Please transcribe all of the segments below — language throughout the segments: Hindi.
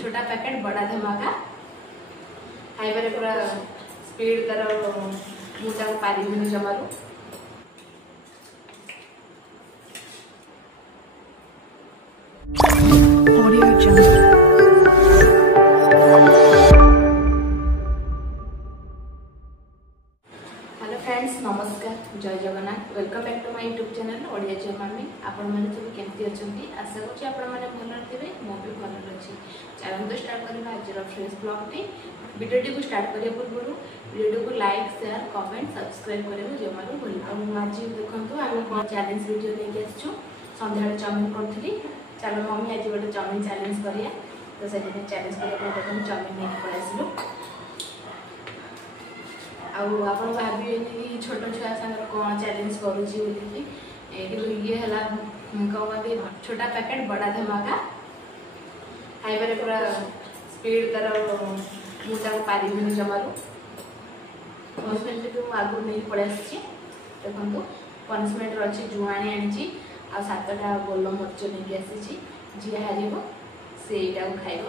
छोटा पैकेट बड़ा धमाका खाइबारे पूरा स्पीड तार मुझे पारिबिनी जमारू। हेलो फ्रेंड्स, नमस्कार, जय Jagannath. Welcome back to my YouTube channel Odia झियो मामी। आपण मैंने सब केमती अच्छी आशा करुँच आपण मैंने भल थे, मु भी भल अच्छी। चैनल स्टार्ट करवा आज फ्रेश ब्लॉग टी। वीडियो को स्टार्ट करने पूर्व वीडियो को लाइक शेयर कमेंट सब्सक्राइब करें जमारू भूल। आज देखो आम चैलेंज वीडियो लेके आसचु। सन्ध्या चाउमिन करी। चलो मम्मी आज गोटे चाउमिन चैलेंज करिया, तो से चैलेंज करने चाउमिन नहीं पलि आसलु। आप भावे कि छोट छुआ सागर कौन चैलेंज करुँची ये है कहते छोटा पैकेट बड़ा धमाका खाइबारे पूरा स्पीड तार मुझे पारिबिनी जमारू। पनिशमेंट भी मुझे आगु नहीं पलि आसी। देखो पनिशमेंट अच्छी जुआणी आनी आ 7टा गोल मरीच नहीं आसी। जी हार से खाइब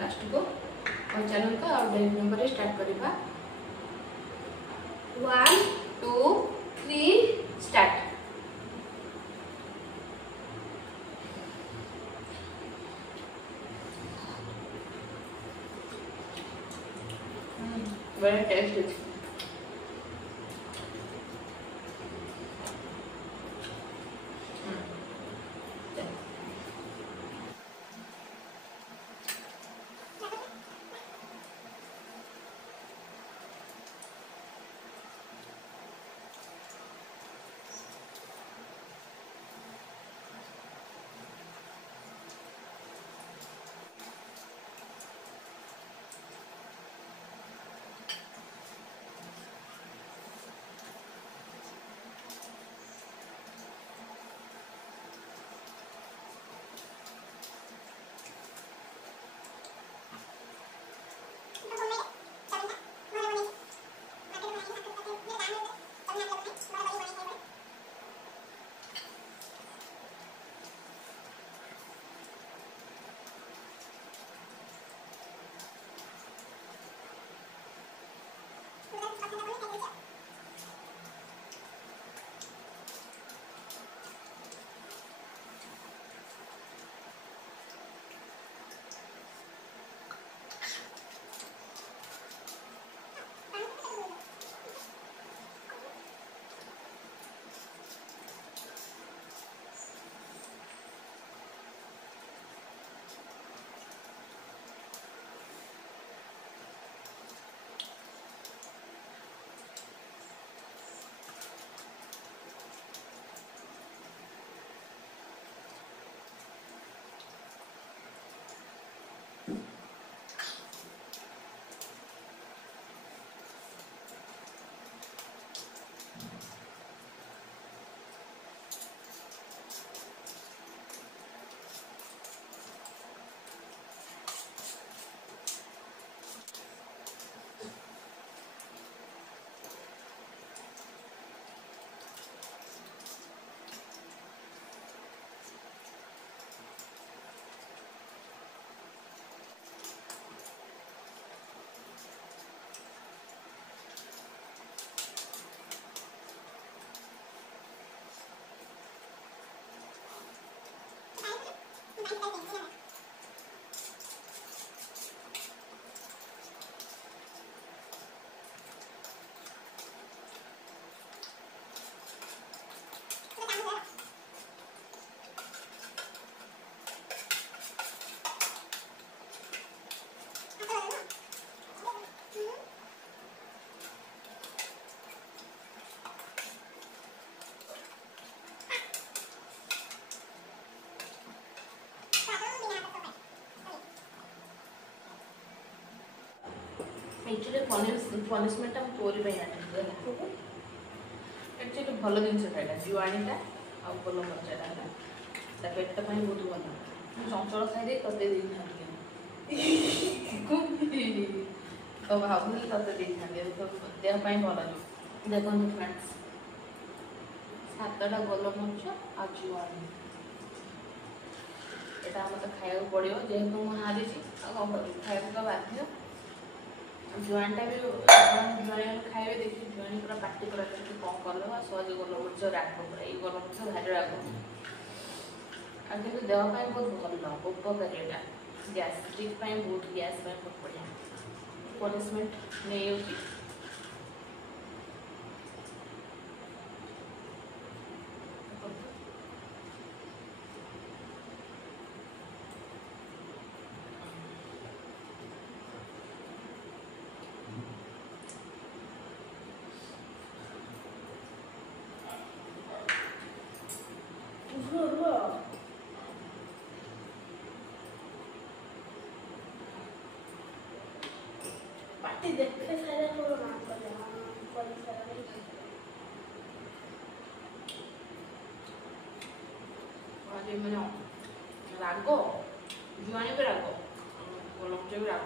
लास्ट को। चैनल को नंबर स्टार्ट करवा। 1 2 3 स्टार्ट। बड़ा टेस्ट है। एक्चुअली पनिशमेंट हम तोरी एक्चुअली भल जिन खाइला जुआणीटा आ गोल मरचाटा पेट बहुत भल। चंचल खाई ते तो भावुली ते देहपाई भल। देखो फ्रेंड्स 7टा गोल मरीच आ जुआणी एटा मत खाया पड़ो जेहेतु मुझे हारी खाया तो बाध्य जुआनटा भी जुआन खाए देखिए जुआन पूरा पाटी पूरा कौन कल सहज गोलमरीच राग पूरा ये गोलमरीच भारी राग आ कि देहपाई बहुत भल उपकारी यहाँ गैस्ट्रिक बहुत गैस बहुत बढ़िया पनिशमेंट नहीं पार्टी देखते सारे को ना कर आज मैंने राग जुआनी भी राग गोलमरीच भी राग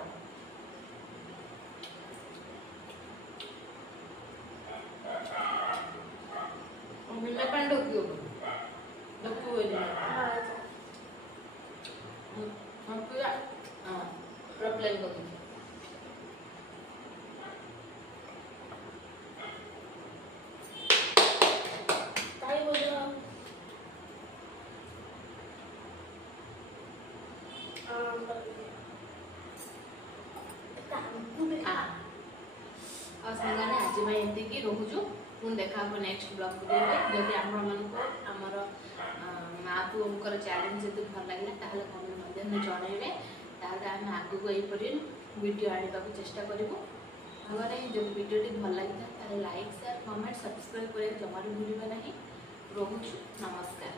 मिले पानी ढोकी ढोकी पूरा पूरा प्लेन कर दीजिए सारे आज एति रोचु पुणी देखा नेक्स्ट ब्लॉग जदि आमर माँ पुओं चैलेंज जब भल लगे कमेंट जनइबे आम आग को यहीपरि वीडियो आने को चेष्टा करूँ अगर जब वीडियोटी भल लगी लाइक शेयर कमेंट सब्सक्राइब कर जमार भूलना नहीं रोचु नमस्कार।